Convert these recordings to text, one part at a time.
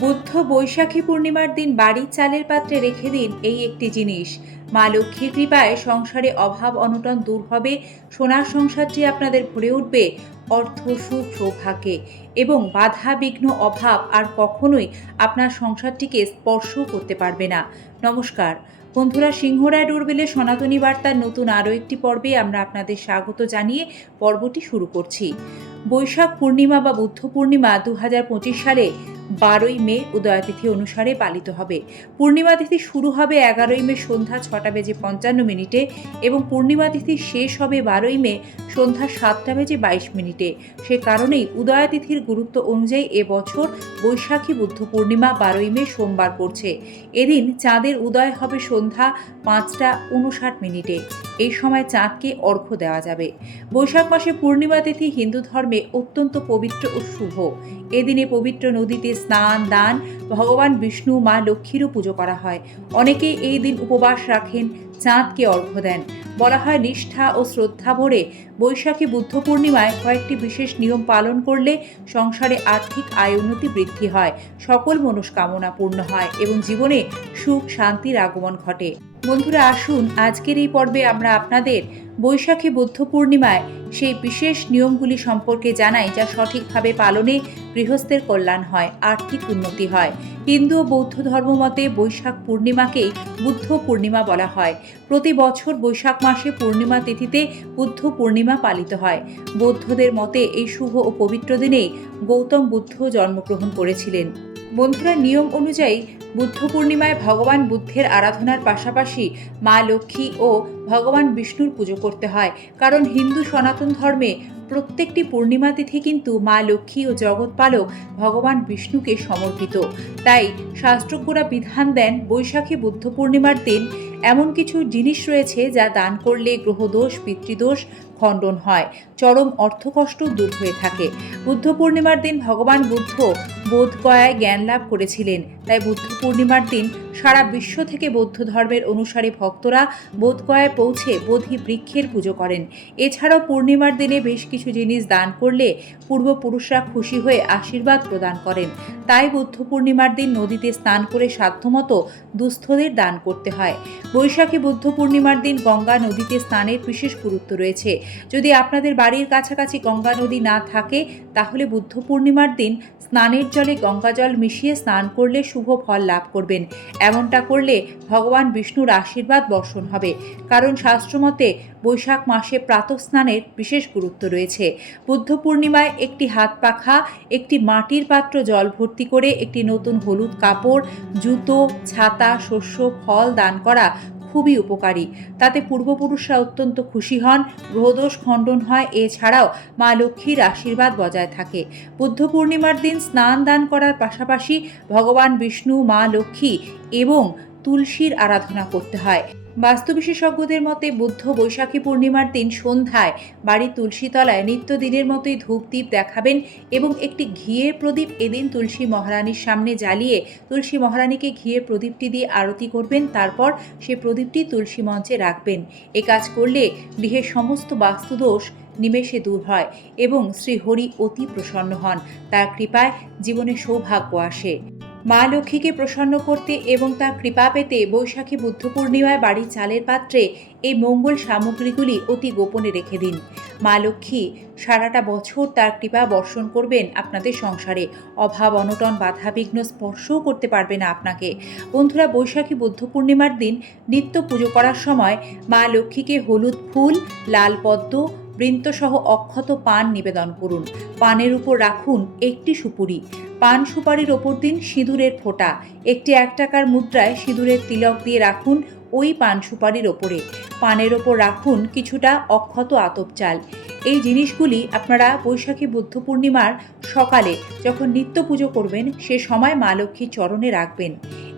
বুদ্ধ বৈশাখী পূর্ণিমার দিন বাড়ির চালের পাত্রে রেখে দিন এই একটি জিনিস। মা লক্ষ্মীর কৃপায় সংসারে অভাব অনটন দূর হবে, সোনার সংসারটি আপনাদের ভরে উঠবে, অর্থ, সুখ, সৌভাগ্যে। এবং বাধা, বিঘ্ন, অভাব আর কখনোই আপনার সংসারটিকে স্পর্শ করতে পারবে না। নমস্কার। বন্ধুরা সিংহরায় ডোরবেলে সনাতনী বার্তার নতুন আরও একটি পর্বে আমরা আপনাদের স্বাগত জানিয়ে পর্বটি শুরু করছি। বৈশাখ পূর্ণিমা বা বুদ্ধ পূর্ণিমা দু হাজার পঁচিশ সালে বারোই মে উদয়াতিথি অনুসারে পালিত হবে। পূর্ণিমা তিথি শুরু হবে এগারোই মে সন্ধ্যা ছটা বেজে পঞ্চান্ন মিনিটে এবং পূর্ণিমা তিথি শেষ হবে বারোই মে সন্ধ্যা সাতটা বেজে বাইশ মিনিটে। সে কারণেই উদয়াতিথির গুরুত্ব অনুযায়ী এবছর বৈশাখী বুদ্ধ পূর্ণিমা বারোই মে সোমবার পড়ছে। এদিন চাঁদের উদয় হবে সন্ধ্যা পাঁচটা উনষাট মিনিটে। এই সময় চাঁদকে অর্ঘ্য দেওয়া যাবে। বৈশাখ মাসে পূর্ণিমা তিথি হিন্দু ধর্মে অত্যন্ত পবিত্র ও শুভ। এদিনে পবিত্র নদীতে স্নান, দান, ভগবান বিষ্ণু, মা লক্ষ্মীরও পুজো করা হয়। অনেকেই এই দিন উপবাস রাখেন, চাঁদকে অর্ঘ্য দেন। বলা হয় নিষ্ঠা ও শ্রদ্ধা ভরে বৈশাখী বুদ্ধ পূর্ণিমায় কয়েকটি বিশেষ নিয়ম পালন করলে সংসারে আর্থিক আয় উন্নতি বৃদ্ধি হয়। সকল মনস্কামনা পূর্ণ হয় এবং জীবনে সুখ, শান্তির আগমন ঘটে। বন্ধুরা, আসুন আজকের এই পর্বে আমরা আপনাদের বৈশাখী বুদ্ধ পূর্ণিমায় সেই বিশেষ নিয়মগুলি সম্পর্কে জানাই, যা সঠিকভাবে পালনে গৃহস্থের কল্যাণ হয়, আর্থিক উন্নতি হয়। হিন্দু ও বৌদ্ধ ধর্মমতে বৈশাখ পূর্ণিমাকেই বুদ্ধ পূর্ণিমা বলা হয়। প্রতি বছর বৈশাখ মাসে পূর্ণিমা তিথিতে বুদ্ধ পূর্ণিমা পালিত হয়। বৌদ্ধদের মতে এই শুভ ও পবিত্র দিনেই গৌতম বুদ্ধ জন্মগ্রহণ করেছিলেন। বন্ধুরা নিয়ম অনুযায়ী বুদ্ধ পূর্ণিমায় ভগবান বুদ্ধের আরাধনার পাশাপাশি মা লক্ষ্মী ও ভগবান বিষ্ণুর পুজো করতে হয়। কারণ হিন্দু সনাতন ধর্মে প্রত্যেকটি পূর্ণিমা তিথি কিন্তু মা লক্ষ্মী ও জগৎপালক ভগবান বিষ্ণুকে সমর্পিত। তাই শাস্ত্রজ্ঞরা বিধান দেন বৈশাখী বুদ্ধ পূর্ণিমার দিন এমন কিছু জিনিস রয়েছে যা দান করলে গ্রহদোষ, পিতৃদোষ খণ্ডন হয়, চরম অর্থকষ্ট দূর হয়ে থাকে। বুদ্ধ পূর্ণিমার দিন ভগবান বুদ্ধ বোধগয়ায় জ্ঞান লাভ করেছিলেন, তাই বুদ্ধ পূর্ণিমার দিন সারা বিশ্ব থেকে বৌদ্ধ ধর্মের অনুসারী ভক্তরা বোধগয়ায় পৌঁছে বোধি বৃক্ষের পুজো করেন। এছাড়াও পূর্ণিমার দিনে বেশ কিছু জিনিস দান করলে পূর্বপুরুষরা খুশি হয়ে আশীর্বাদ প্রদান করেন। তাই বুদ্ধ পূর্ণিমার দিন নদীতে স্নান করে সাধ্যমতো দুস্থদের দান করতে হয়। বৈশাখী বুদ্ধ পূর্ণিমার দিন গঙ্গা নদীতে স্নানের বিশেষ গুরুত্ব রয়েছে। যদি আপনাদের বাড়ির কাছাকাছি গঙ্গা নদী না থাকে, তাহলে বুদ্ধ পূর্ণিমার দিন স্নানের জলে গঙ্গা জল মিশিয়ে স্নান করলে শুভ ফল লাভ করবেন। এমনটা করলে ভগবান বিষ্ণুর আশীর্বাদ বর্ষণ হবে। কারণ শাস্ত্রমতে বৈশাখ মাসে প্রাতঃস্নানের বিশেষ গুরুত্ব রয়েছে। বুদ্ধ পূর্ণিমায় একটি হাত পাখা, একটি মাটির পাত্র জল ভর্তি করে একটি নতুন হলুদ কাপড়, জুতো, ছাতা, শস্য, ফল দান করা খুবই উপকারী। তাতে পূর্বপুরুষরা অত্যন্ত খুশি হন। গ্রহদোষ খণ্ডন হয়। এছাড়াও মা লক্ষ্মীর আশীর্বাদ বজায় থাকে। বুদ্ধ পূর্ণিমার দিন স্নান দান করার পাশাপাশি ভগবান বিষ্ণু, মা লক্ষ্মী এবং তুলসীর আরাধনা করতে হয়। বাস্তু বিশেষজ্ঞদের মতে, বুদ্ধ বৈশাখী পূর্ণিমার দিন সন্ধ্যায় বাড়ির তুলসী তলায় নিত্য দিনের মতোই ধূপ দ্বীপ দেখাবেন এবং একটি ঘিয়ের প্রদীপ এদিন তুলসী মহারানীর সামনে জ্বালিয়ে তুলসী মহারানীকে ঘিয়ের প্রদীপটি দিয়ে আরতি করবেন। তারপর সে প্রদীপটি তুলসী মঞ্চে রাখবেন। এ কাজ করলে গৃহের সমস্ত বাস্তুদোষ নিমেষে দূর হয় এবং শ্রীহরি অতি প্রসন্ন হন। তার কৃপায় জীবনে সৌভাগ্য আসে। মা লক্ষ্মীকে প্রসন্ন করতে এবং তার কৃপা পেতে বৈশাখী বুদ্ধ পূর্ণিমায় বাড়ির চালের পাত্রে এই মঙ্গল সামগ্রীগুলি অতি গোপনে রেখে দিন। মা লক্ষ্মী সারাটা বছর তার কৃপা বর্ষণ করবেন আপনাদের সংসারে। অভাব, অনটন বাধাবিঘ্ন স্পর্শও করতে পারবে না আপনাকে। বন্ধুরা, বৈশাখী বুদ্ধ পূর্ণিমার দিন নিত্য পুজো করার সময় মা লক্ষ্মীকে হলুদ ফুল, লাল পদ্ম, বৃন্তসহ অক্ষত পান নিবেদন করুন। পানের উপর রাখুন একটি সুপুরি। পান সুপারির ওপর দিন সিঁদুরের ফোঁটা। একটি এক টাকার মুদ্রায় সিঁদুরের তিলক দিয়ে রাখুন ওই পান সুপারির ওপরে। পানের ওপর রাখুন কিছুটা অক্ষত আতপ চাল। এই জিনিসগুলি আপনারা বৈশাখী বুদ্ধ পূর্ণিমার সকালে যখন নিত্য পুজো করবেন, সে সময় মা লক্ষ্মীর চরণে রাখবেন।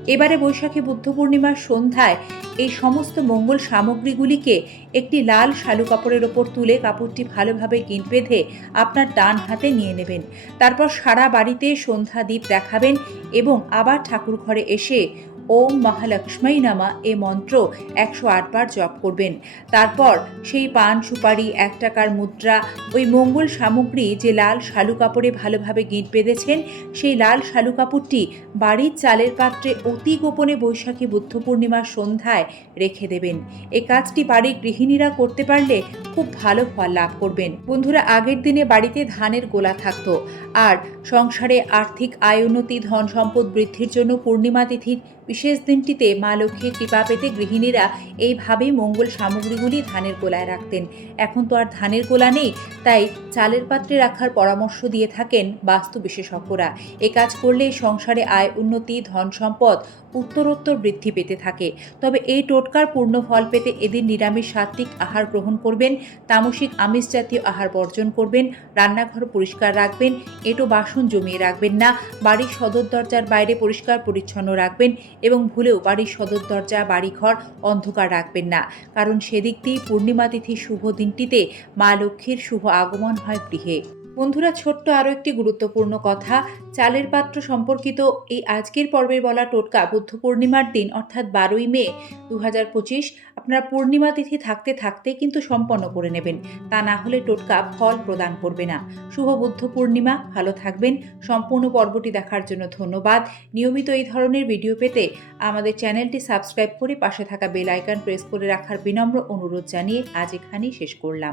এবারে বৈশাখী বুদ্ধ পূর্ণিমার সন্ধ্যায় এই সমস্ত মঙ্গল সামগ্রীগুলিকে একটি লাল শালু কাপড়ের ওপর তুলে কাপড়টি ভালোভাবে গিঁট বেঁধে আপনার ডান হাতে নিয়ে নেবেন। তারপর সারা বাড়িতে সন্ধ্যা দ্বীপ দেখাবেন এবং আবার ঠাকুর ঘরে এসে ওম মহালক্ষ্মী নামা এ মন্ত্র একশো আটবার জপ করবেন। তারপর সেই পান সুপারি, এক টাকার মুদ্রা, ওই মঙ্গল সামগ্রী যে লাল শালু কাপড়ে ভালোভাবে গিঁট বেঁধেছেন, সেই লাল শালু কাপড়টি বাড়ির চালের পাত্রে অতি গোপনে বৈশাখী বুদ্ধ পূর্ণিমার সন্ধ্যায় রেখে দেবেন। এই কাজটি বাড়ির গৃহিণীরা করতে পারলে খুব ভালো ফল লাভ করবেন। বন্ধুরা, আগের দিনে বাড়িতে ধানের গোলা থাকতো। আর সংসারে আর্থিক আয়, উন্নতি, ধন সম্পদ বৃদ্ধির জন্য পূর্ণিমা তিথির বিশেষ দিনটিতে মা লক্ষ্মীর কৃপা পেতে গৃহিণীরা এইভাবেই মঙ্গল সামগ্রীগুলি ধানের গোলায় রাখতেন। এখন তো আর ধানের গোলা নেই, তাই চালের পাত্রে রাখার পরামর্শ দিয়ে থাকেন বাস্তু বিশেষজ্ঞরা। এ কাজ করলে সংসারে আয় উন্নতি, ধন সম্পদ, উত্তরোত্তর বৃদ্ধি পেতে থাকে। তবে এই টোটকার পূর্ণ ফল পেতে এদিন নিরামিষ সাত্ত্বিক আহার গ্রহণ করবেন, তামসিক আমিষ জাতীয় আহার বর্জন করবেন, রান্নাঘর পরিষ্কার রাখবেন, এটো বাসন জমিয়ে রাখবেন না, বাড়ির সদর দরজার বাইরে পরিষ্কার পরিচ্ছন্ন রাখবেন এবং ভুলেও বাড়ির সদর দরজা, বাড়িঘর অন্ধকার রাখবেন না। কারণ সেদিক দিয়েই পূর্ণিমা তিথি শুভ দিনটিতে মা লক্ষ্মীর শুভ আগমন হয় গৃহে। বন্ধুরা, ছোট্ট আরও একটি গুরুত্বপূর্ণ কথা। চালের পাত্র সম্পর্কিত এই আজকের পর্বের বলা টোটকা বুদ্ধ পূর্ণিমার দিন, অর্থাৎ বারোই মে দু হাজার পঁচিশ। আপনারা পূর্ণিমা তিথি থাকতে থাকতে কিন্তু সম্পন্ন করে নেবেন। তা না হলে টোটকা ফল প্রদান করবে না। শুভ বুদ্ধ পূর্ণিমা, ভালো থাকবেন। সম্পূর্ণ পর্বটি দেখার জন্য ধন্যবাদ। নিয়মিত এই ধরনের ভিডিও পেতে আমাদের চ্যানেলটি সাবস্ক্রাইব করে পাশে থাকা বেল আইকন প্রেস করে রাখার বিনম্র অনুরোধ জানিয়ে আজ এখানেই শেষ করলাম।